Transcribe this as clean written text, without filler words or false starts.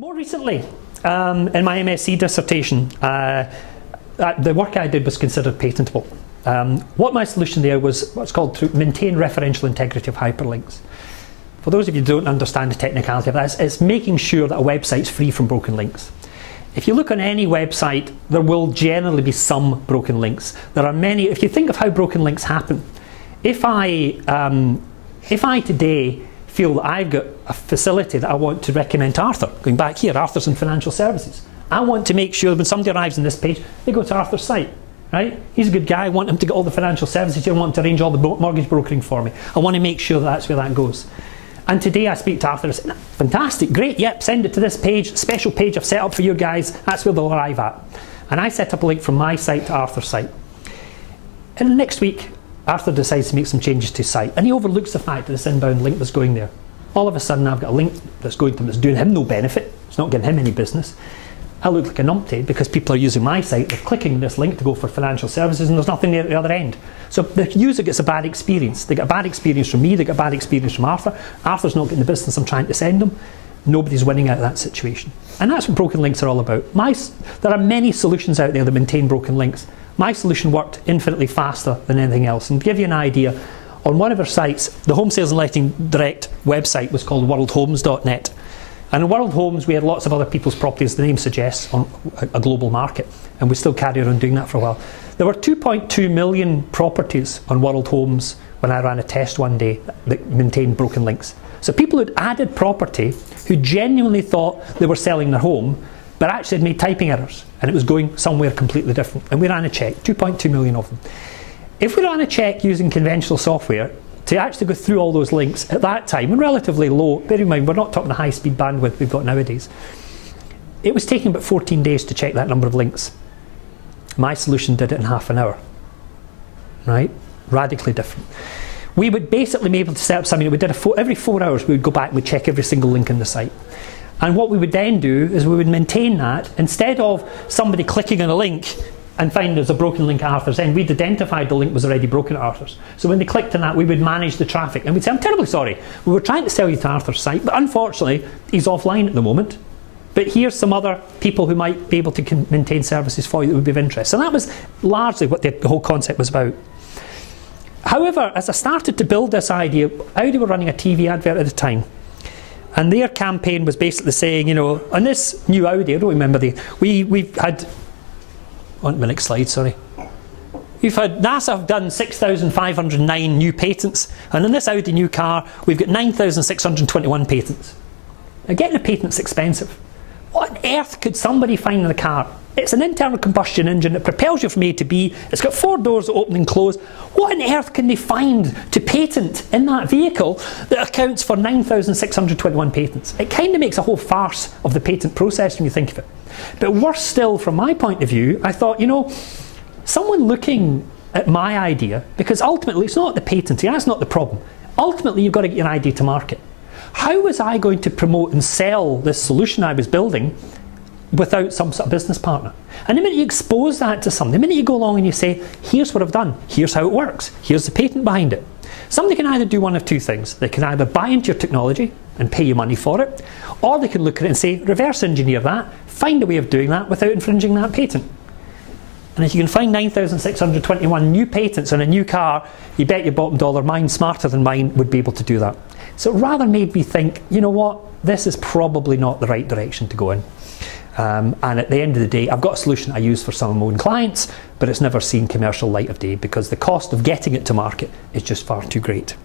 More recently, in my MSc dissertation, the work I did was considered patentable. What my solution there was what's called to maintain referential integrity of hyperlinks. For those of you who don't understand the technicality of that, it's making sure that a website's free from broken links. If you look on any website, there will generally be some broken links. There are many. If you think of how broken links happen, if I today feel that I've got a facility that I want to recommend to Arthur, going back here, Arthur's in financial services. I want to make sure when somebody arrives on this page, they go to Arthur's site, right? He's a good guy, I want him to get all the financial services, I want him to arrange all the mortgage brokering for me. I want to make sure that that's where that goes. And today I speak to Arthur and say, fantastic, great, yep, send it to this page, special page I've set up for you guys, that's where they'll arrive at. And I set up a link from my site to Arthur's site. And the next week, Arthur decides to make some changes to his site, and he overlooks the fact that this inbound link was going there. All of a sudden I've got a link that's going to him that's doing him no benefit, it's not giving him any business. I look like a numpty because people are using my site, they're clicking this link to go for financial services and there's nothing there at the other end. So the user gets a bad experience. They get a bad experience from me, they get a bad experience from Arthur. Arthur's not getting the business I'm trying to send them. Nobody's winning out of that situation. And that's what broken links are all about. There are many solutions out there that maintain broken links. My solution worked infinitely faster than anything else. And to give you an idea, on one of our sites, the Home Sales and Letting Direct website was called worldhomes.net. And in World Homes, we had lots of other people's properties, the name suggests, on a global market. And we still carry on doing that for a while. There were 2.2 million properties on World Homes when I ran a test one day that maintained broken links. So people who'd added property who genuinely thought they were selling their home, but actually had made typing errors and it was going somewhere completely different. And we ran a check, 2.2 million of them. If we ran a check using conventional software to actually go through all those links at that time, and relatively low, bear in mind we're not talking the high speed bandwidth we've got nowadays, it was taking about 14 days to check that number of links. My solution did it in half an hour, right? Radically different. We would basically be able to set up something that we did every 4 hours we would go back and we'd check every single link in the site. And what we would then do is we would maintain that. Instead of somebody clicking on a link and finding there's a broken link at Arthur's end, we'd identified the link was already broken at Arthur's. So when they clicked on that, we would manage the traffic. And we'd say, I'm terribly sorry, we were trying to sell you to Arthur's site, but unfortunately, he's offline at the moment. But here's some other people who might be able to maintain services for you that would be of interest. And that was largely what the whole concept was about. However, as I started to build this idea, Audi were running a TV advert at the time. And their campaign was basically saying, you know, on this new Audi, I don't remember we've had, on to the next slide, sorry. We've had, NASA have done 6,509 new patents, and in this Audi new car, we've got 9,621 patents. Now getting a patent's expensive. What on earth could somebody find in the car? It's an internal combustion engine that propels you from A to B. It's got 4 doors that open and close. What on earth can they find to patent in that vehicle that accounts for 9,621 patents? It kind of makes a whole farce of the patent process when you think of it. But worse still, from my point of view, I thought, you know, someone looking at my idea, because ultimately it's not the patenting, that's not the problem. Ultimately you've got to get your idea to market. How was I going to promote and sell this solution I was building without some sort of business partner? And the minute you expose that to somebody, the minute you go along and you say, here's what I've done, here's how it works, here's the patent behind it, somebody can either do one of two things. They can either buy into your technology and pay you money for it, or they can look at it and say, reverse engineer that, find a way of doing that without infringing that patent. And if you can find 9,621 new patents on a new car, you bet your bottom dollar mine smarter than mine would be able to do that. So it rather made me think, you know what, this is probably not the right direction to go in. And at the end of the day, I've got a solution I use for some of my own clients, but it's never seen commercial light of day because the cost of getting it to market is just far too great.